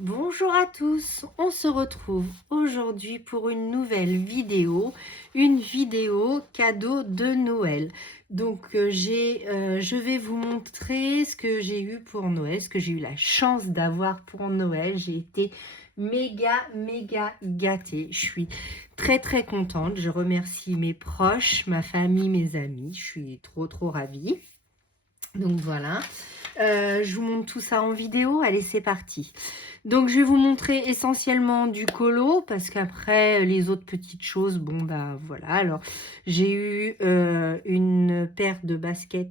Bonjour à tous, on se retrouve aujourd'hui pour une nouvelle vidéo, une vidéo cadeau de Noël. Donc je vais vous montrer ce que j'ai eu pour Noël, ce que j'ai eu la chance d'avoir pour Noël. J'ai été méga gâtée, je suis très contente, je remercie mes proches, ma famille, mes amis, je suis trop ravie. Donc voilà, je vous montre tout ça en vidéo, allez c'est parti. Donc je vais vous montrer essentiellement du colo, parce qu'après les autres petites choses, bon bah voilà. Alors j'ai eu une paire de baskets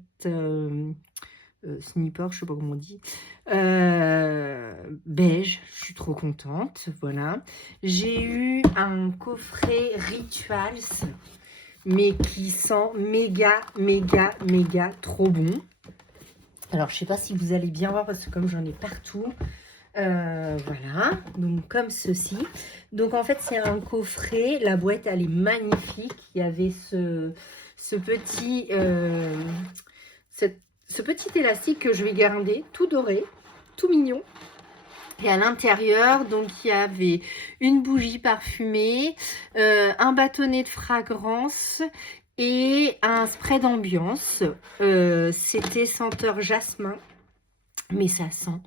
sneakers, je sais pas comment on dit, beige, je suis trop contente, voilà. J'ai eu un coffret Rituals, mais qui sent méga trop bon. Alors, je sais pas si vous allez bien voir parce que comme j'en ai partout, voilà, donc comme ceci. Donc, en fait, c'est un coffret. La boîte, elle est magnifique. Il y avait ce petit, ce petit élastique que je vais garder, tout doré, tout mignon. Et à l'intérieur, donc, il y avait une bougie parfumée, un bâtonnet de fragrance et un spray d'ambiance. C'était senteur jasmin, mais ça sent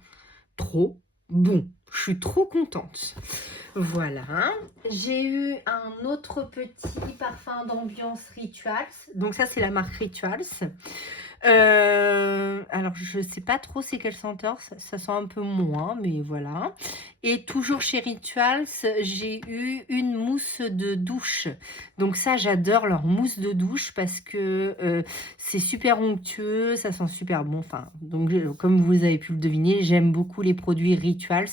trop bon. Je suis trop contente. Voilà. J'ai eu un autre petit parfum d'ambiance Rituals. Donc ça, c'est la marque Rituals. Alors, je sais pas trop c'est quelle senteur. Ça sent un peu moins, mais voilà. Et toujours chez Rituals, j'ai eu une mousse de douche. Donc ça, j'adore leur mousse de douche parce que c'est super onctueux, ça sent super bon. Enfin, donc comme vous avez pu le deviner, j'aime beaucoup les produits Rituals.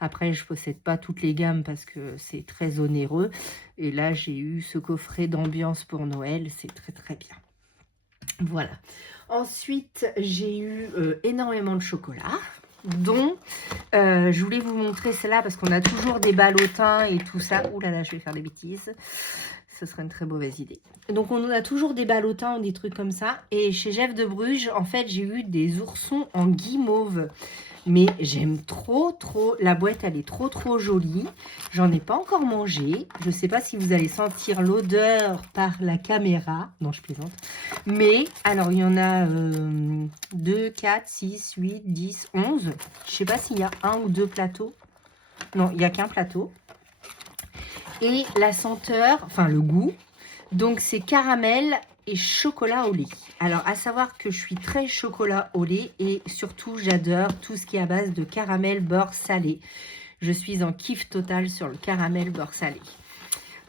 Après, je ne possède pas toutes les gammes parce que c'est très onéreux. Et là, j'ai eu ce coffret d'ambiance pour Noël. C'est très bien. Voilà. Ensuite, j'ai eu énormément de chocolat, dont je voulais vous montrer celle-là parce qu'on a toujours des ballotins et tout ça. Ouh là là, je vais faire des bêtises. Ce serait une très mauvaise idée. Donc, on a toujours des ballotins ou des trucs comme ça. Et chez Jeff de Bruges, en fait, j'ai eu des oursons en guimauve. Mais j'aime trop. La boîte, elle est trop jolie. J'en ai pas encore mangé. Je sais pas si vous allez sentir l'odeur par la caméra. Non, je plaisante. Mais, alors, il y en a 2, 4, 6, 8, 10, 11. Je sais pas s'il y a un ou deux plateaux. Non, il n'y a qu'un plateau. Et la senteur, enfin le goût, donc c'est caramel et chocolat au lait. Alors, à savoir que je suis très chocolat au lait et surtout, j'adore tout ce qui est à base de caramel beurre salé. Je suis en kiff total sur le caramel beurre salé.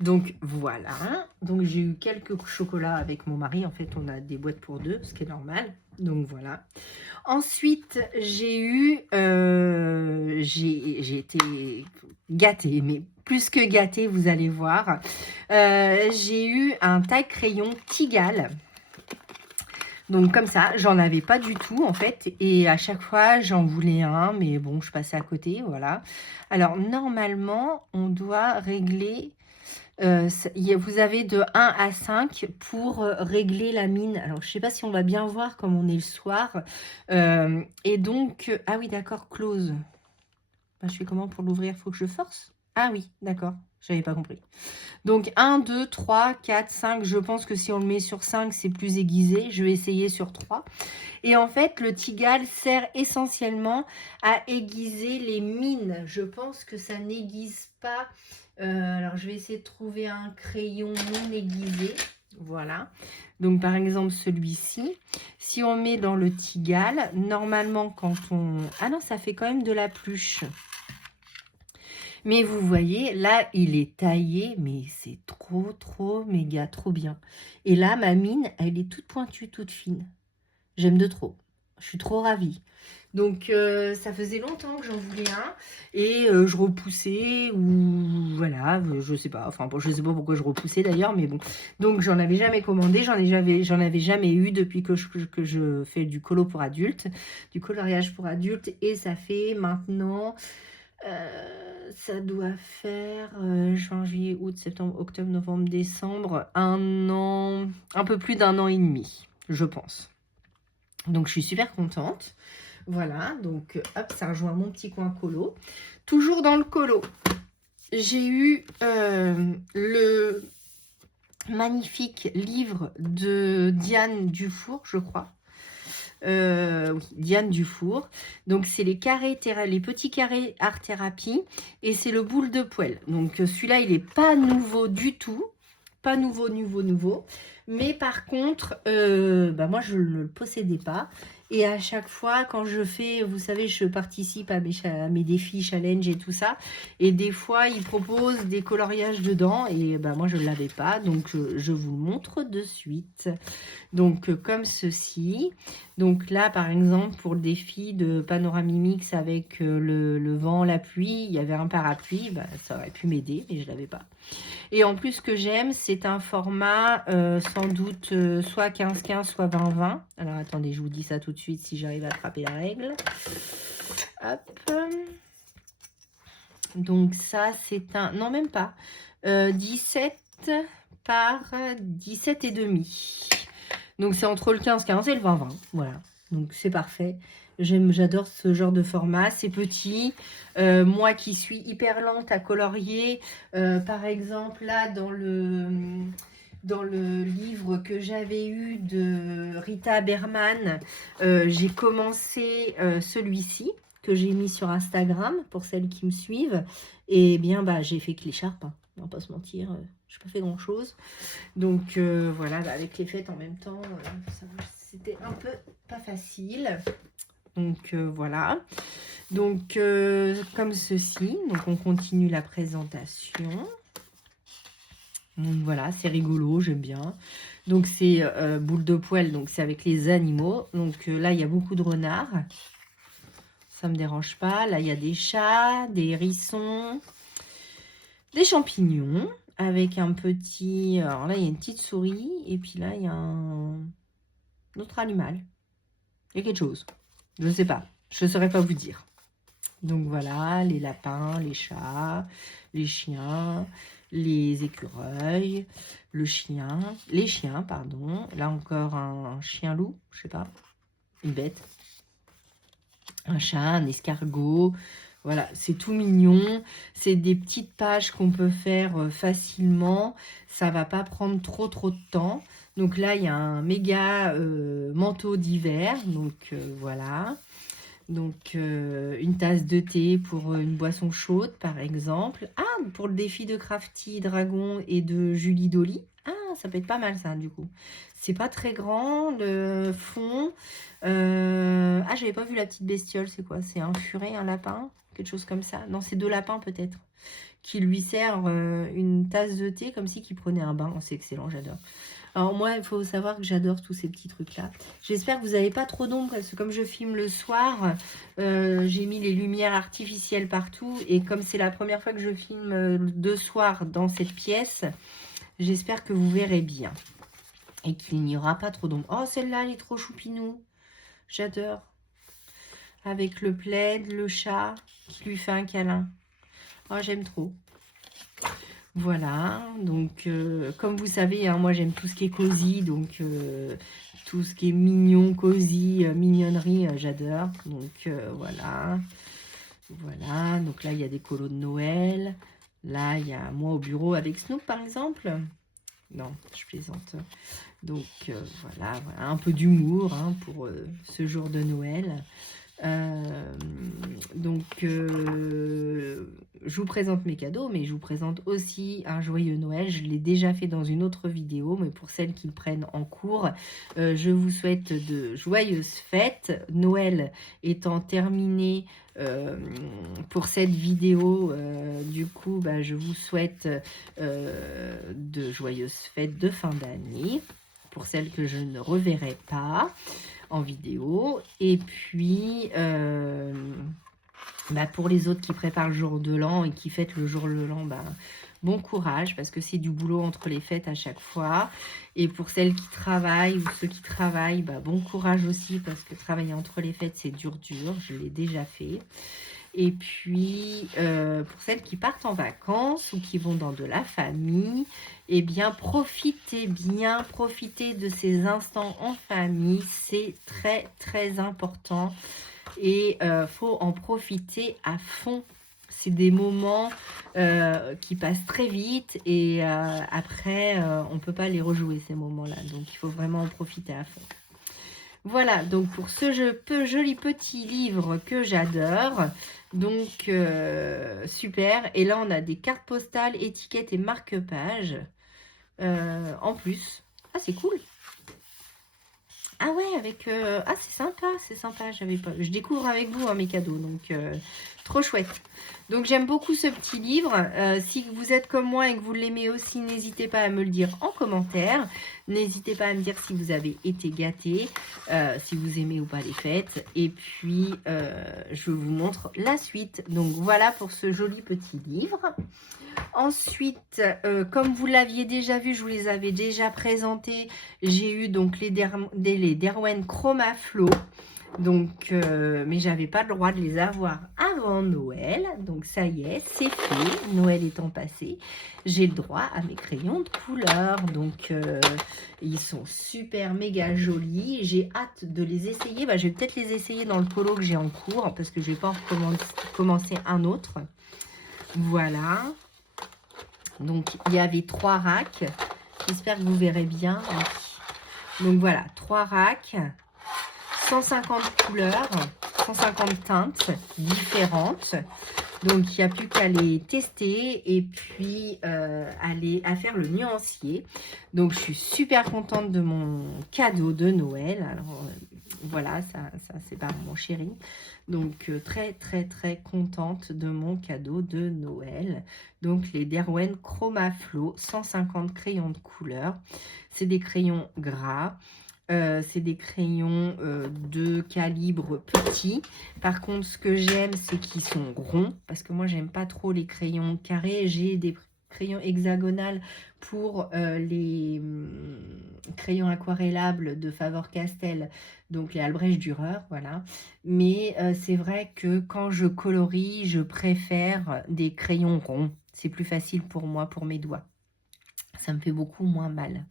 Donc, voilà. Donc, j'ai eu quelques chocolats avec mon mari. En fait, on a des boîtes pour deux, ce qui est normal. Donc, voilà. Ensuite, j'ai eu... j'ai été gâtée, mais plus que gâtée, vous allez voir. J'ai eu un taille-crayon Tigal. Donc, comme ça, j'en avais pas du tout, en fait. Et à chaque fois, j'en voulais un, mais bon, je passais à côté, voilà. Alors, normalement, on doit régler... vous avez de 1 à 5 pour régler la mine. Alors, je ne sais pas si on va bien voir comme on est le soir. Et donc, ah oui, d'accord, close. Ben, je fais comment pour l'ouvrir? Il faut que je force? Ah oui, d'accord, je n'avais pas compris. Donc, 1, 2, 3, 4, 5. Je pense que si on le met sur 5, c'est plus aiguisé. Je vais essayer sur 3. Et en fait, le Tigal sert essentiellement à aiguiser les mines. Je pense que ça n'aiguise pas... alors, je vais essayer de trouver un crayon non aiguisé. Voilà. Donc, par exemple, celui-ci. Si on met dans le Tigal, normalement, quand on... Ah non, ça fait quand même de la pluche. Mais vous voyez, là, il est taillé, mais c'est trop, méga, trop bien. Et là, ma mine, elle est toute pointue, toute fine. J'aime de trop. Je suis trop ravie. Donc, ça faisait longtemps que j'en voulais un. Et je repoussais ou... Voilà, je sais pas. Enfin, bon, je sais pas pourquoi je repoussais d'ailleurs, mais bon. Donc, j'en avais jamais commandé. J'en avais jamais eu depuis que je fais du colo pour adultes. Du coloriage pour adultes. Et ça fait maintenant... ça doit faire juin, juillet, août, septembre, octobre, novembre, décembre. Un an... Un peu plus d'un an et demi, je pense. Donc, je suis super contente. Voilà, donc hop, ça rejoint mon petit coin colo. Toujours dans le colo, j'ai eu le magnifique livre de Diane Dufour, je crois. Oui, Diane Dufour. Donc, c'est les petits carrés art thérapie et c'est le boule de poêle. Donc, celui-là, il n'est pas nouveau du tout. Pas nouveau. Mais par contre, moi, je ne le possédais pas. Et à chaque fois, quand je fais, vous savez, je participe à mes défis, challenge et tout ça. Et des fois, ils proposent des coloriages dedans. Et moi, je ne l'avais pas. Donc, je vous le montre de suite. Donc, comme ceci. Donc là, par exemple, pour le défi de Panoramimix avec le vent, la pluie, il y avait un parapluie. Ça aurait pu m'aider, mais je ne l'avais pas. Et en plus, ce que j'aime, c'est un format sans doute soit 15-15, soit 20-20. Alors, attendez, je vous dis ça tout de suite si j'arrive à attraper la règle. Hop. Donc, ça, c'est un... Non, même pas. 17 par 17 et demi. Donc, c'est entre le 15-15 et le 20-20. Voilà. Donc, c'est parfait. J'adore ce genre de format. C'est petit. Moi qui suis hyper lente à colorier, par exemple, là, dans le livre que j'avais eu de Rita Berman, j'ai commencé celui-ci que j'ai mis sur Instagram pour celles qui me suivent. Et bien, j'ai fait que l'écharpe. Hein. On va pas se mentir, je n'ai pas fait grand-chose. Donc, voilà, avec les fêtes en même temps, c'était un peu pas facile. Donc, voilà. Donc, comme ceci. Donc, on continue la présentation. Donc, voilà, c'est rigolo, j'aime bien. Donc, c'est boule de poêle. Donc, c'est avec les animaux. Donc, là, il y a beaucoup de renards. Ça ne me dérange pas. Là, il y a des chats, des hérissons, des champignons. Avec un petit... Alors là, il y a une petite souris. Et puis là, il y a un autre animal. Il y a quelque chose. Je ne sais pas. Je ne saurais pas vous dire. Donc voilà, les lapins, les chats, les chiens, les écureuils, les chiens, pardon. Là encore, un chien-loup, je sais pas, une bête. Un chat, un escargot. Voilà, c'est tout mignon. C'est des petites pages qu'on peut faire facilement. Ça va pas prendre trop de temps. Donc là, il y a un méga manteau d'hiver. Donc voilà. Donc une tasse de thé pour une boisson chaude, par exemple. Ah, pour le défi de Crafty Dragon et de Julie Dolly. Ah, ça peut être pas mal ça, du coup. C'est pas très grand, le fond. Ah, j'avais pas vu la petite bestiole, c'est quoi? C'est un furet, un lapin? Quelque chose comme ça. Non, c'est 2 lapins peut-être. Qui lui servent une tasse de thé comme si qu'il prenait un bain. C'est excellent, j'adore. Alors moi, il faut savoir que j'adore tous ces petits trucs-là. J'espère que vous n'avez pas trop d'ombre, parce que comme je filme le soir, j'ai mis les lumières artificielles partout. Et comme c'est la première fois que je filme de soir dans cette pièce, j'espère que vous verrez bien. Et qu'il n'y aura pas trop d'ombre. Oh, celle-là, elle est trop choupinou. J'adore. Avec le plaid, le chat qui lui fait un câlin. Oh, j'aime trop. Voilà, donc comme vous savez, hein, moi j'aime tout ce qui est cosy, donc tout ce qui est mignon, cosy, mignonnerie, j'adore. Donc voilà, voilà, donc là il y a des colos de Noël. Là il y a moi au bureau avec Snoop par exemple. Non, je plaisante. Donc voilà, un peu d'humour hein, pour ce jour de Noël. Donc je vous présente mes cadeaux, mais je vous présente aussi un joyeux Noël. Je l'ai déjà fait dans une autre vidéo, mais pour celles qui le prennent en cours, je vous souhaite de joyeuses fêtes. Noël étant terminé pour cette vidéo, du coup je vous souhaite de joyeuses fêtes de fin d'année pour celles que je ne reverrai pas en vidéo. Et puis pour les autres qui préparent le jour de l'an et qui fêtent le jour de l'an, bon courage parce que c'est du boulot entre les fêtes à chaque fois. Et pour celles qui travaillent ou ceux qui travaillent, bon courage aussi parce que travailler entre les fêtes c'est dur, je l'ai déjà fait. Et puis, pour celles qui partent en vacances ou qui vont dans de la famille, eh bien, profitez bien, profitez de ces instants en famille. C'est très, très important. et faut en profiter à fond. C'est des moments qui passent très vite et après, on ne peut pas les rejouer ces moments-là. Donc, il faut vraiment en profiter à fond. Voilà, donc pour ce joli petit livre que j'adore. Donc, super. Et là, on a des cartes postales, étiquettes et marque-pages en plus. Ah, c'est cool. Ah ouais, avec... Ah, c'est sympa, j'avais pas... Je découvre avec vous mes cadeaux, donc trop chouette. Donc j'aime beaucoup ce petit livre. Si vous êtes comme moi et que vous l'aimez aussi, n'hésitez pas à me le dire en commentaire. N'hésitez pas à me dire si vous avez été gâtés, si vous aimez ou pas les fêtes. Et puis, je vous montre la suite. Donc voilà pour ce joli petit livre. Ensuite, comme vous l'aviez déjà vu, je vous les avais déjà présentés, j'ai eu donc les Derwent Chroma Flow. Donc, mais j'avais pas le droit de les avoir avant Noël. Donc ça y est, c'est fait. Noël étant passé, j'ai le droit à mes crayons de couleur. Donc ils sont super méga jolis. J'ai hâte de les essayer. Bah, je vais peut-être les essayer dans le polo que j'ai en cours parce que je vais pas en commencer un autre. Voilà. Donc, il y avait 3 racks. J'espère que vous verrez bien. Donc, voilà, 3 racks. 150 couleurs, 150 teintes différentes. Donc, il n'y a plus qu'à les tester et puis à faire le nuancier. Donc, je suis super contente de mon cadeau de Noël. Alors, voilà, ça c'est par mon chéri. Donc, très contente de mon cadeau de Noël. Donc, les Derwent Chroma Flow, 150 crayons de couleur. C'est des crayons gras. C'est des crayons de calibre petit. Par contre, ce que j'aime, c'est qu'ils sont ronds. Parce que moi, j'aime pas trop les crayons carrés. J'ai des crayons hexagonales pour les crayons aquarellables de Faber-Castell. Donc, les Albrecht Dürer, voilà. Mais c'est vrai que quand je colorie, je préfère des crayons ronds. C'est plus facile pour moi, pour mes doigts. Ça me fait beaucoup moins mal.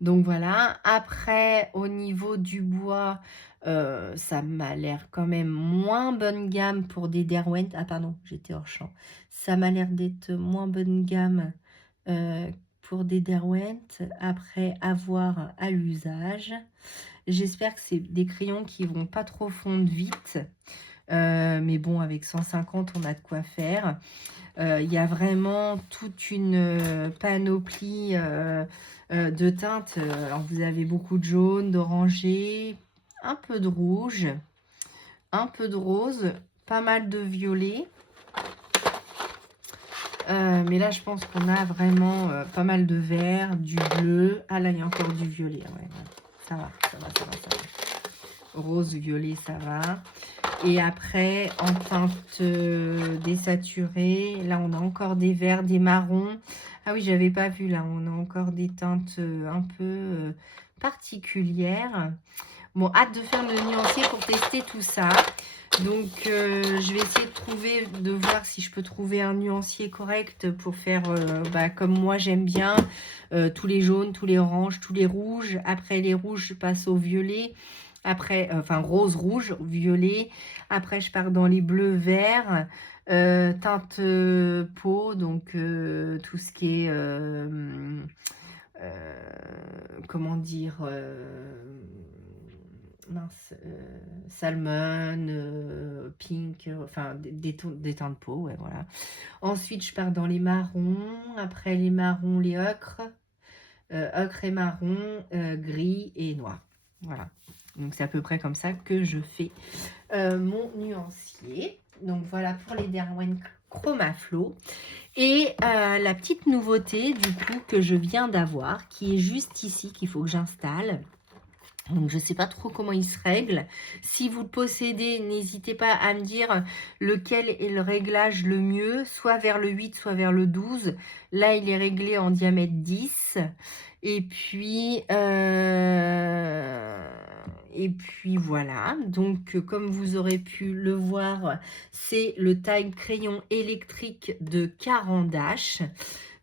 Donc voilà, après au niveau du bois, ça m'a l'air quand même moins bonne gamme pour des Derwent. Ah pardon, j'étais hors champ. Ça m'a l'air d'être moins bonne gamme pour des Derwent. Après avoir à l'usage. J'espère que c'est des crayons qui vont pas trop fondre vite. Mais bon, avec 150, on a de quoi faire. Il y a vraiment toute une panoplie de teintes. Alors, vous avez beaucoup de jaune, d'orangé, un peu de rouge, un peu de rose, pas mal de violet. Mais là, je pense qu'on a vraiment pas mal de vert, du bleu. Ah là, il y a encore du violet. Ouais, ça va. Rose, violet, ça va. Et après, en teinte désaturée, là, on a encore des verts, des marrons. Ah oui, j'avais pas vu, là, on a encore des teintes un peu particulières. Bon, hâte de faire le nuancier pour tester tout ça. Donc, je vais essayer de voir si je peux trouver un nuancier correct pour faire comme moi j'aime bien. Tous les jaunes, tous les oranges, tous les rouges. Après les rouges, je passe au violet. Après, enfin rose, rouge, violet. Après, je pars dans les bleus, verts. Teinte peau, donc tout ce qui est... comment dire... salmon, pink, enfin des teintes de peau, ouais, voilà. Ensuite, je pars dans les marrons. Après les marrons, les ocres. Ocre et marron, gris et noir. Voilà. Donc, c'est à peu près comme ça que je fais mon nuancier. Donc, voilà pour les Derwent Chroma Flow. Et la petite nouveauté, du coup, que je viens d'avoir, qui est juste ici, qu'il faut que j'installe. Donc, je ne sais pas trop comment il se règle. Si vous le possédez, n'hésitez pas à me dire lequel est le réglage le mieux, soit vers le 8, soit vers le 12. Là, il est réglé en diamètre 10. Et puis Et puis voilà, donc comme vous aurez pu le voir, c'est le taille crayon électrique de Caran d'Ache.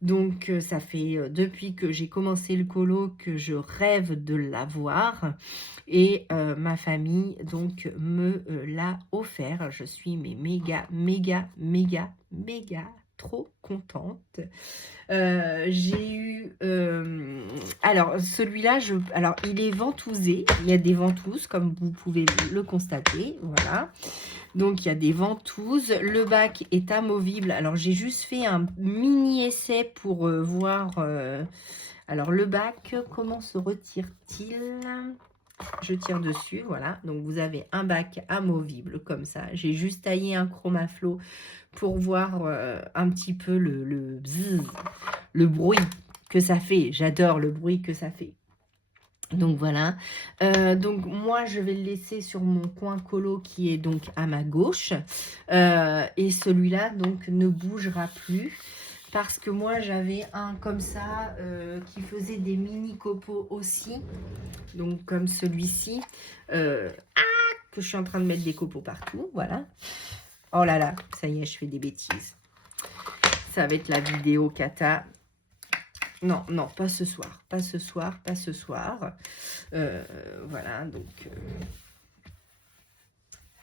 Donc ça fait depuis que j'ai commencé le colo que je rêve de l'avoir. Et ma famille donc me l'a offert. Je suis mais méga, méga, méga, méga trop contente. J'ai eu... alors, celui-là, alors, il est ventousé. Il y a des ventouses, comme vous pouvez le constater. Voilà. Donc, il y a des ventouses. Le bac est amovible. Alors, j'ai juste fait un mini essai pour voir... alors, le bac, comment se retire-t-il? Je tire dessus, voilà. Donc, vous avez un bac amovible comme ça. J'ai juste taillé un chromaflow pour voir un petit peu le bzzz, le bruit que ça fait. J'adore le bruit que ça fait. Donc, voilà. Donc, moi, je vais le laisser sur mon coin colo qui est donc à ma gauche. Et celui-là, donc, ne bougera plus. Parce que moi, j'avais un comme ça qui faisait des mini copeaux aussi. Donc, comme celui-ci. Que je suis en train de mettre des copeaux partout. Voilà. Oh là là, ça y est, je fais des bêtises. Ça va être la vidéo cata. Non, non, pas ce soir. Pas ce soir, pas ce soir. Voilà, donc...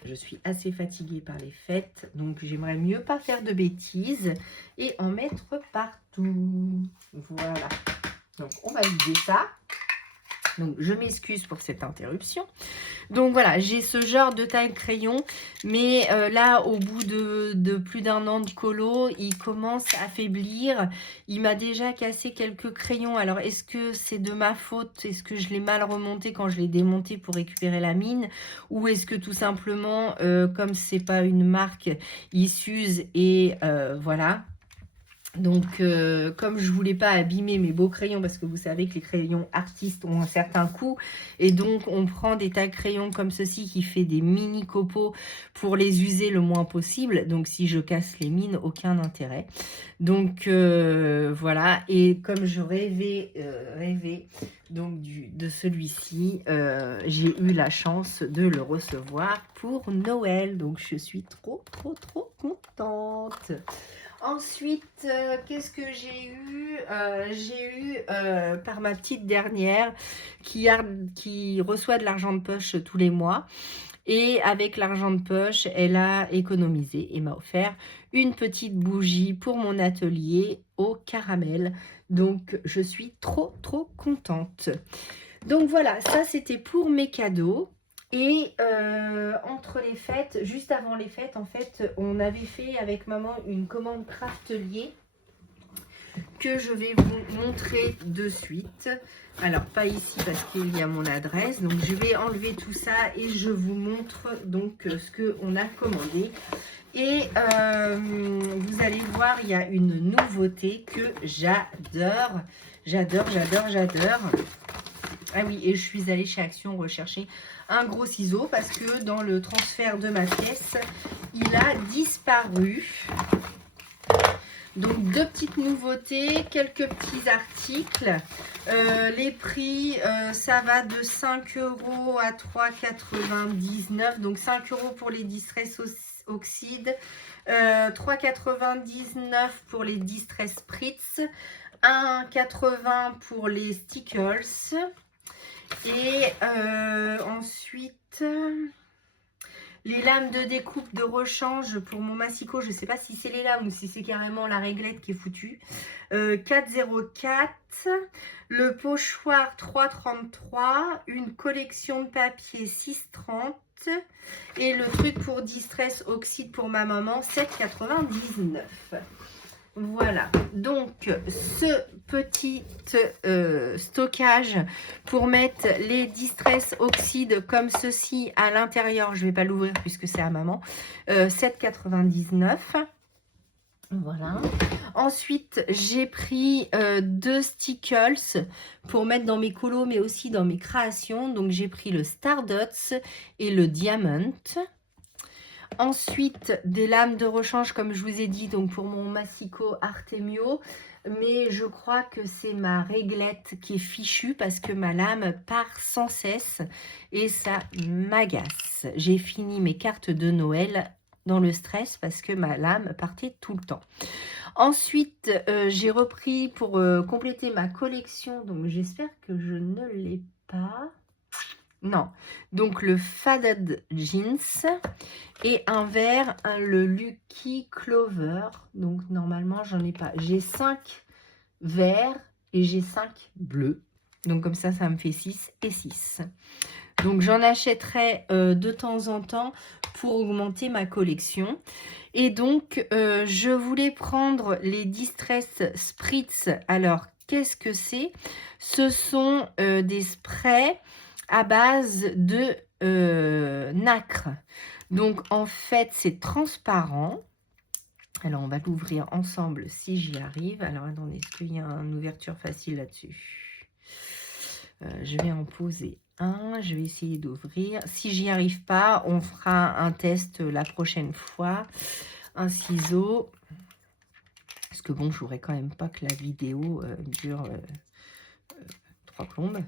je suis assez fatiguée par les fêtes, donc j'aimerais mieux pas faire de bêtises et en mettre partout. Voilà. Donc, on va vider ça. Donc, je m'excuse pour cette interruption. Donc, voilà, j'ai ce genre de taille crayon. Mais là, au bout de plus d'un an de colo, il commence à faiblir. Il m'a déjà cassé quelques crayons. Alors, est-ce que c'est de ma faute? Est-ce que je l'ai mal remonté quand je l'ai démonté pour récupérer la mine? Ou est-ce que tout simplement, comme c'est pas une marque, il s'use et voilà. Donc, comme je voulais pas abîmer mes beaux crayons, parce que vous savez que les crayons artistes ont un certain coût, et donc on prend des tailles crayons comme ceci qui fait des mini copeaux pour les user le moins possible. Donc, si je casse les mines, aucun intérêt. Donc, voilà. Et comme je rêvais donc de celui-ci, j'ai eu la chance de le recevoir pour Noël. Donc, je suis trop, trop, trop contente. Ensuite, qu'est-ce que j'ai eu? J'ai eu par ma petite dernière qui reçoit de l'argent de poche tous les mois. Et avec l'argent de poche, elle a économisé et m'a offert une petite bougie pour mon atelier au caramel. Donc, je suis trop, trop contente. Donc, voilà, ça, c'était pour mes cadeaux. Et entre les fêtes, juste avant les fêtes, en fait, on avait fait avec maman une commande Craftelier que je vais vous montrer de suite. Alors, pas ici parce qu'il y a mon adresse. Donc, je vais enlever tout ça et je vous montre donc ce qu'on a commandé. Et vous allez voir, il y a une nouveauté que j'adore. J'adore, j'adore, j'adore. Ah oui, et je suis allée chez Action rechercher un gros ciseau parce que dans le transfert de ma pièce, il a disparu. Donc, deux petites nouveautés, quelques petits articles. Les prix, ça va de 5 € à 3,99 €. Donc, 5 € pour les Distress Oxide, 3,99 € pour les Distress Spritz, 1,80 € pour les Stickers. Et ensuite, les lames de découpe de rechange pour mon massicot. Je ne sais pas si c'est les lames ou si c'est carrément la réglette qui est foutue. 4,04 €. Le pochoir 3,33 €. Une collection de papier 6,30 €. Et le truc pour Distress Oxide pour ma maman 7,99 €. Voilà, donc ce petit stockage pour mettre les Distress Oxyde comme ceci à l'intérieur, je ne vais pas l'ouvrir puisque c'est à maman, 7,99 €. Voilà. Ensuite, j'ai pris deux stickers pour mettre dans mes colos mais aussi dans mes créations. Donc, j'ai pris le Stardots et le Diamond. Ensuite, des lames de rechange, comme je vous ai dit, donc pour mon Massico Artemio. Mais je crois que c'est ma réglette qui est fichue parce que ma lame part sans cesse et ça m'agace. J'ai fini mes cartes de Noël dans le stress parce que ma lame partait tout le temps. Ensuite, j'ai repris pour compléter ma collection. Donc, j'espère que je ne l'ai pas. Non. Donc, le Faded Jeans et un vert, le Lucky Clover. Donc, normalement, j'en ai pas. J'ai 5 verts et j'ai 5 bleus. Donc, comme ça me fait 6 et 6. Donc, j'en achèterai de temps en temps pour augmenter ma collection. Et donc, je voulais prendre les Distress Spritz. Alors, qu'est-ce que c'est? Ce sont des sprays à base de nacre. Donc, en fait, c'est transparent. Alors, on va l'ouvrir ensemble si j'y arrive. Alors, attendez, est-ce qu'il y a une ouverture facile là-dessus? Je vais en poser un. Je vais essayer d'ouvrir. Si j'y arrive pas, on fera un test la prochaine fois. Un ciseau. Parce que bon, je voudrais quand même pas que la vidéo dure 3 plombes.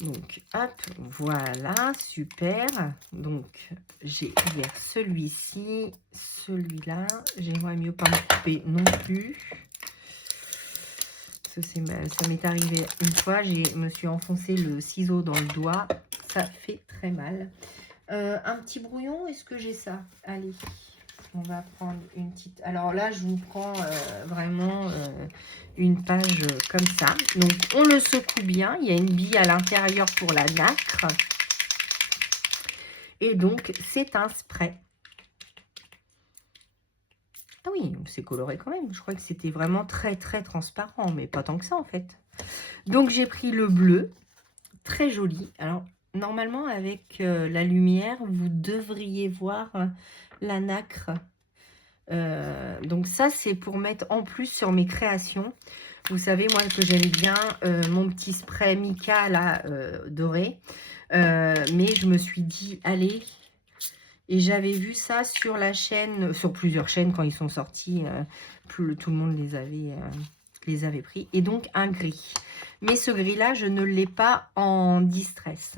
Donc, hop, voilà, super. Donc, j'ai ouvert celui-ci, celui-là. J'aimerais mieux pas me couper non plus. Ça m'est arrivé une fois, je me suis enfoncé le ciseau dans le doigt. Ça fait très mal. Un petit brouillon, est-ce que j'ai ça? Allez, on va prendre une petite... Alors là, je vous prends vraiment une page comme ça. Donc, on le secoue bien. Il y a une bille à l'intérieur pour la nacre. Et donc, c'est un spray. Ah oui, c'est coloré quand même. Je crois que c'était vraiment très, très transparent. Mais pas tant que ça, en fait. Donc, j'ai pris le bleu. Très joli. Alors, normalement, avec la lumière, vous devriez voir la nacre. Donc ça, c'est pour mettre en plus sur mes créations. Vous savez, moi, que j'aime bien mon petit spray mica, là, doré. Mais je me suis dit, allez... Et j'avais vu ça sur la chaîne, sur plusieurs chaînes quand ils sont sortis. Tout le monde les avait pris. Et donc, un gris. Mais ce gris-là, je ne l'ai pas en distress.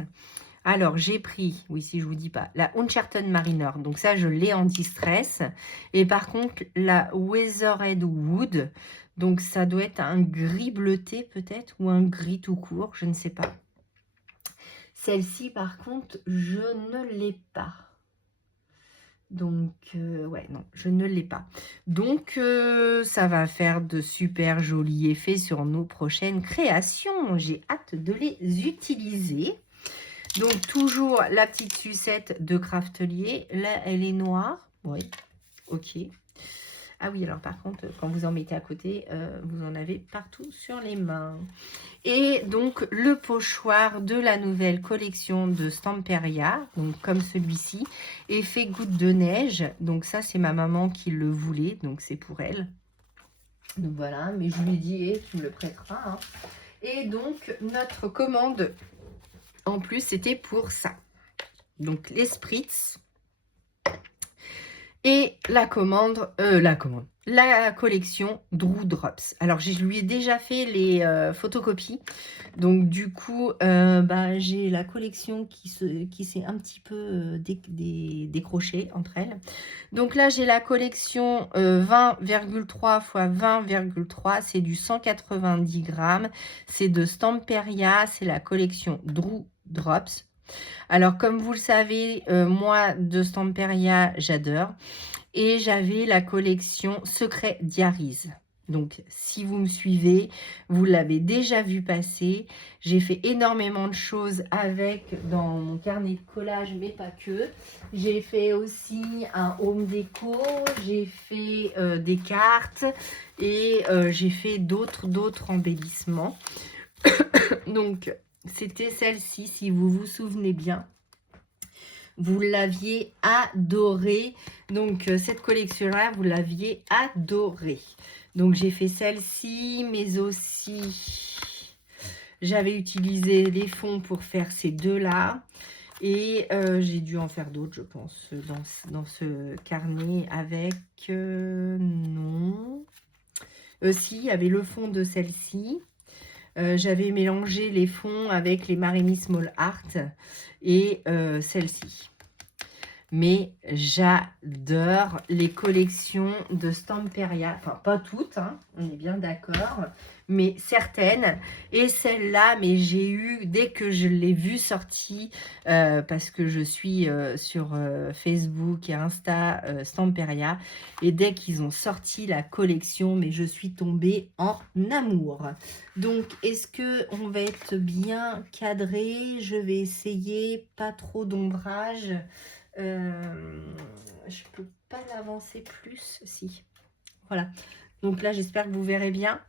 Alors, j'ai pris, oui, si je vous dis pas, la Uncharted Mariner. Donc ça, je l'ai en distress. Et par contre, la Weathered Wood. Donc, ça doit être un gris bleuté peut-être, ou un gris tout court, je ne sais pas. Celle-ci, par contre, je ne l'ai pas. Donc, ouais, non, je ne l'ai pas. Donc, ça va faire de super jolis effets sur nos prochaines créations. J'ai hâte de les utiliser. Donc, toujours la petite sucette de Craftelier. Là, elle est noire. Oui, ok. Ah oui, alors par contre, quand vous en mettez à côté, vous en avez partout sur les mains. Et donc, le pochoir de la nouvelle collection de Stamperia, donc comme celui-ci, effet goutte de neige. Donc ça, c'est ma maman qui le voulait, donc c'est pour elle. Donc voilà, mais je lui ai dit, eh, tu me le prêteras. Hein. Et donc, notre commande, en plus, c'était pour ça. Donc, les spritz. Et la collection Drew Drops. Alors, je lui ai déjà fait les photocopies. Donc, du coup, j'ai la collection qui s'est un petit peu décrochée entre elles. Donc là, j'ai la collection 20,3 x 20,3. C'est du 190 grammes. C'est de Stamperia. C'est la collection Drew Drops. Alors, comme vous le savez, moi, de Stamperia, j'adore. Et j'avais la collection Secret Diaries. Donc, si vous me suivez, vous l'avez déjà vu passer. J'ai fait énormément de choses avec dans mon carnet de collage, mais pas que. J'ai fait aussi un home déco, j'ai fait des cartes et j'ai fait d'autres embellissements. Donc, c'était celle-ci, si vous vous souvenez bien. Vous l'aviez adorée. Donc, cette collection-là, vous l'aviez adorée. Donc, j'ai fait celle-ci, mais aussi, j'avais utilisé les fonds pour faire ces deux-là. Et j'ai dû en faire d'autres, je pense, dans ce carnet avec... non. Si, il y avait le fond de celle-ci. J'avais mélangé les fonds avec les Marimi Small Art et celle-ci. Mais j'adore les collections de Stamperia. Enfin, pas toutes, hein, on est bien d'accord, mais certaines. Et celle-là, mais j'ai eu, dès que je l'ai vue sortie, parce que je suis sur Facebook et Insta Stamperia, et dès qu'ils ont sorti la collection, mais je suis tombée en amour. Donc, est-ce qu'on va être bien cadré? Je vais essayer, pas trop d'ombrage. Je peux pas l'avancer plus, si. Voilà. Donc là, j'espère que vous verrez bien.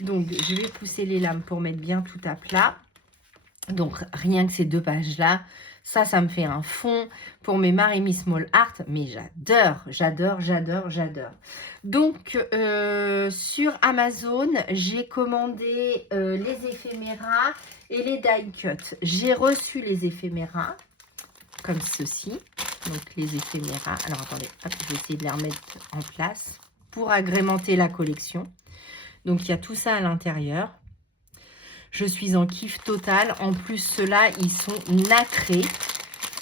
Donc, je vais pousser les lames pour mettre bien tout à plat. Donc, rien que ces deux pages-là, ça me fait un fond pour mes Marimi Small Art. Mais j'adore, j'adore, j'adore, j'adore. Donc, sur Amazon, j'ai commandé les éphéméras et les die cut. J'ai reçu les éphéméras, comme ceci. Donc, les éphéméras. Alors, attendez, hop, je vais essayer de les remettre en place pour agrémenter la collection. Donc, il y a tout ça à l'intérieur. Je suis en kiff total. En plus, ceux-là, ils sont nacrés.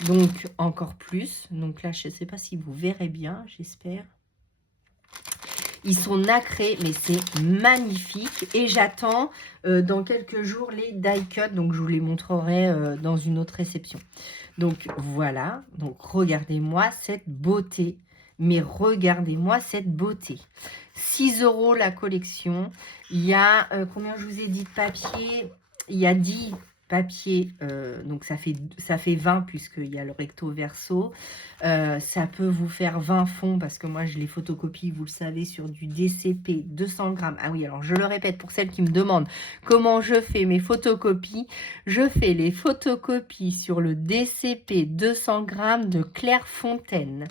Donc, encore plus. Donc là, je ne sais pas si vous verrez bien, j'espère. Ils sont nacrés, mais c'est magnifique. Et j'attends dans quelques jours les die cut. Donc, je vous les montrerai dans une autre réception. Donc, voilà. Donc, regardez-moi cette beauté. Mais regardez-moi cette beauté. 6 € la collection. Il y a, combien je vous ai dit de papier? Il y a 10 papiers. Donc, ça fait 20 puisqu'il y a le recto verso. Ça peut vous faire 20 fonds parce que moi, je les photocopie, vous le savez, sur du DCP 200 grammes. Ah oui, alors je le répète pour celles qui me demandent comment je fais mes photocopies. Je fais les photocopies sur le DCP 200 grammes de Clairefontaine.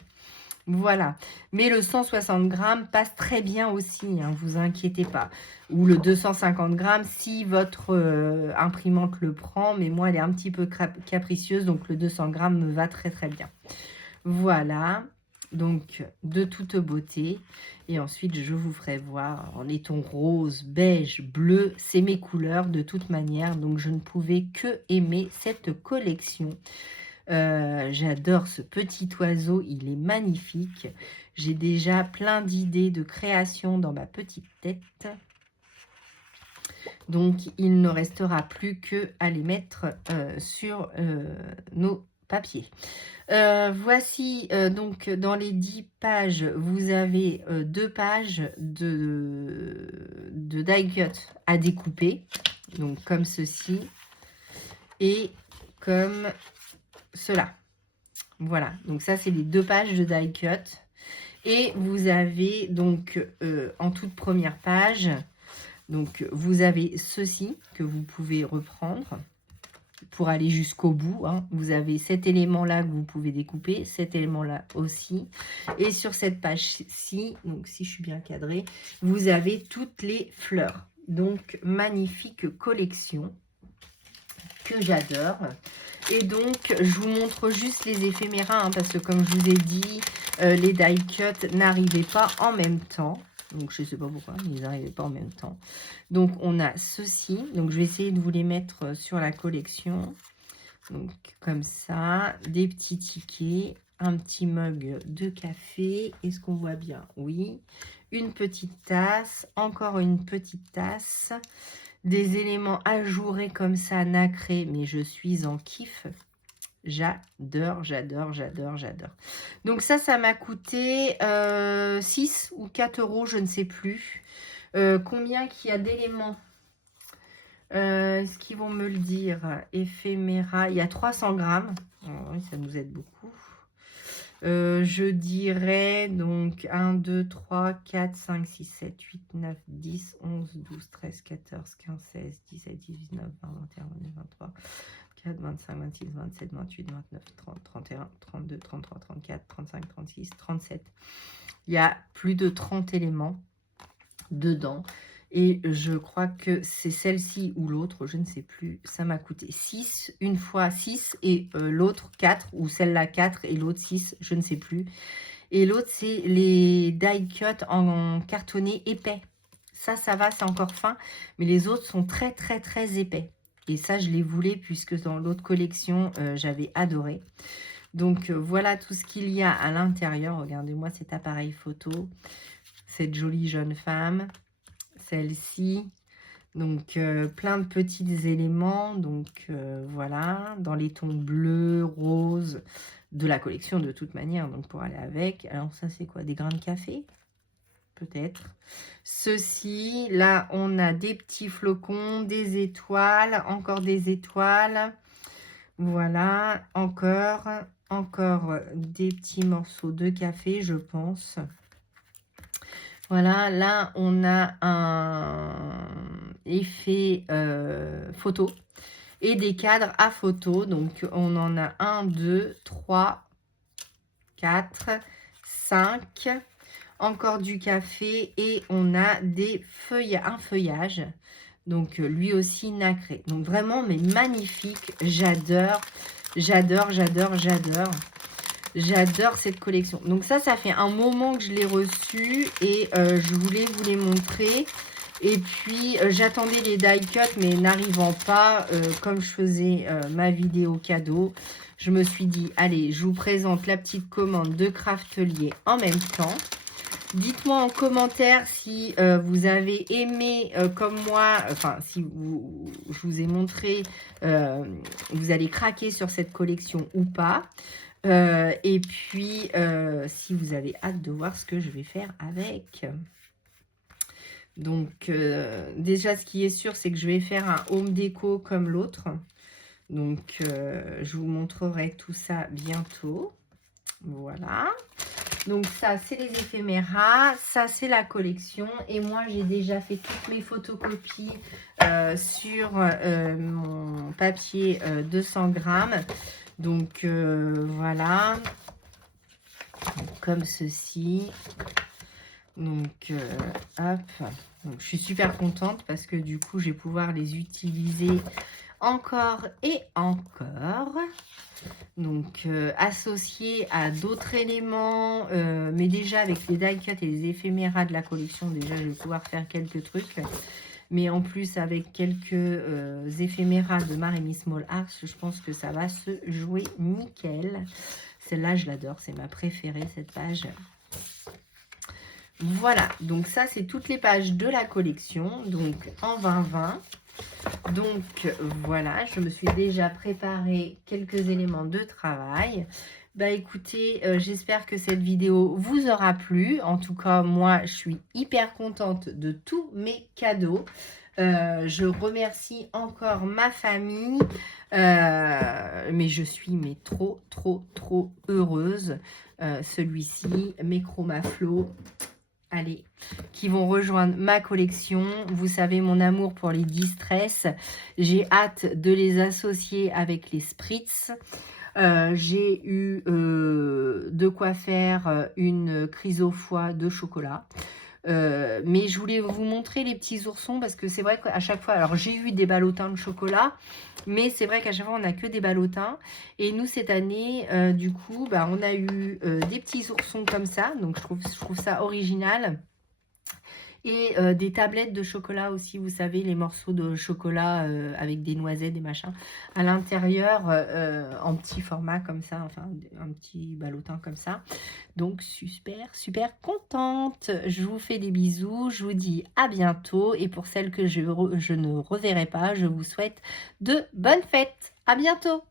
Voilà, mais le 160 grammes passe très bien aussi, hein, vous inquiétez pas. Ou le 250 grammes si votre imprimante le prend, mais moi elle est un petit peu capricieuse, donc le 200 grammes me va très très bien. Voilà, donc de toute beauté. Et ensuite je vous ferai voir en laiton rose, beige, bleu, c'est mes couleurs de toute manière, donc je ne pouvais que aimer cette collection. J'adore ce petit oiseau, il est magnifique. J'ai déjà plein d'idées de création dans ma petite tête. Donc, il ne restera plus qu'à les mettre sur nos papiers. Voici, donc, dans les 10 pages, vous avez 2 pages de die cut à découper. Donc, comme ceci. Et comme cela. Voilà, donc ça c'est les 2 pages de die cut. Et vous avez donc en toute première page, donc vous avez ceci que vous pouvez reprendre pour aller jusqu'au bout, hein. Vous avez cet élément là que vous pouvez découper, cet élément là aussi. Et sur cette page-ci, donc si je suis bien cadrée, vous avez toutes les fleurs. Donc magnifique collection que j'adore. Et donc, je vous montre juste les éphéméras, hein, parce que comme je vous ai dit, les die cut n'arrivaient pas en même temps. Donc, je ne sais pas pourquoi, mais ils n'arrivaient pas en même temps. Donc, on a ceci. Donc, je vais essayer de vous les mettre sur la collection. Donc, comme ça, des petits tickets, un petit mug de café. Est-ce qu'on voit bien? Oui. Une petite tasse, encore une petite tasse. Des éléments ajourés comme ça, nacrés, mais je suis en kiff. J'adore, j'adore, j'adore, j'adore. Donc ça m'a coûté 6 ou 4 €, je ne sais plus. Combien qu'il y a d'éléments? Est-ce qu'ils vont me le dire? Éphéméra, il y a 300 grammes. Oh, oui, ça nous aide beaucoup. Je dirais donc 1, 2, 3, 4, 5, 6, 7, 8, 9, 10, 11, 12, 13, 14, 15, 16, 17, 18, 19, 20, 21, 22, 23, 24, 25, 26, 27, 28, 29, 30, 31, 32, 33, 34, 35, 36, 37. Il y a plus de 30 éléments dedans. Et je crois que c'est celle-ci ou l'autre, je ne sais plus. Ça m'a coûté 6, une fois 6 et l'autre 4, ou celle-là 4 et l'autre 6, je ne sais plus. Et l'autre, c'est les die cut en cartonné épais. Ça va, c'est encore fin. Mais les autres sont très, très, très épais. Et ça, je les voulais puisque dans l'autre collection, j'avais adoré. Donc, voilà tout ce qu'il y a à l'intérieur. Regardez-moi cet appareil photo. Cette jolie jeune femme. Celle-ci. Donc, plein de petits éléments. Donc, voilà. Dans les tons bleus, roses de la collection de toute manière. Donc, pour aller avec. Alors, ça, c'est quoi? Des grains de café? Peut-être. Ceci, là, on a des petits flocons, des étoiles, encore des étoiles. Voilà, encore des petits morceaux de café, je pense. Voilà, là, on a un effet photo et des cadres à photo. Donc, on en a 1, 2, 3, 4, 5. Encore du café et on a un feuillage. Donc, lui aussi nacré. Donc, vraiment, mais magnifique. J'adore, j'adore, j'adore, j'adore. J'adore cette collection. Donc, ça fait un moment que je l'ai reçu et je voulais vous les montrer. Et puis, j'attendais les die cut, mais n'arrivant pas, comme je faisais ma vidéo cadeau, je me suis dit, allez, je vous présente la petite commande de Craftelier en même temps. Dites-moi en commentaire si vous avez aimé comme moi, enfin si je vous ai montré, vous allez craquer sur cette collection ou pas. Et puis si vous avez hâte de voir ce que je vais faire avec. Donc déjà ce qui est sûr c'est que je vais faire un home déco comme l'autre. Donc je vous montrerai tout ça bientôt. Voilà. Donc ça, c'est les éphéméras, ça, c'est la collection. Et moi, j'ai déjà fait toutes mes photocopies sur mon papier 200 grammes. Donc voilà, comme ceci. Donc hop, donc, je suis super contente parce que du coup, je vais pouvoir les utiliser encore et encore. Donc, associé à d'autres éléments, mais déjà avec les die cut et les éphéméras de la collection, déjà je vais pouvoir faire quelques trucs. Mais en plus, avec quelques éphéméras de Maremy Small Arts, je pense que ça va se jouer nickel. Celle-là, je l'adore, c'est ma préférée, cette page. Voilà, donc ça, c'est toutes les pages de la collection, donc en 2020. Donc voilà, je me suis déjà préparé quelques éléments de travail. Bah écoutez, j'espère que cette vidéo vous aura plu. En tout cas, moi, je suis hyper contente de tous mes cadeaux. Je remercie encore ma famille, mais je suis trop heureuse. Celui-ci, mes Chromaflow. Allez, qui vont rejoindre ma collection. Vous savez mon amour pour les distress. J'ai hâte de les associer avec les spritz. J'ai eu de quoi faire une chrysofoie de chocolat. Mais je voulais vous montrer les petits oursons parce que c'est vrai qu'à chaque fois, alors j'ai eu des ballotins de chocolat, mais c'est vrai qu'à chaque fois on n'a que des ballotins. Et nous cette année, du coup, bah, on a eu des petits oursons comme ça, donc je trouve ça original. Et des tablettes de chocolat aussi, vous savez, les morceaux de chocolat avec des noisettes, des machins, à l'intérieur, en petit format comme ça, enfin un petit ballotin comme ça. Donc super contente. Je vous fais des bisous, je vous dis à bientôt. Et pour celles que je ne reverrai pas, je vous souhaite de bonnes fêtes. À bientôt.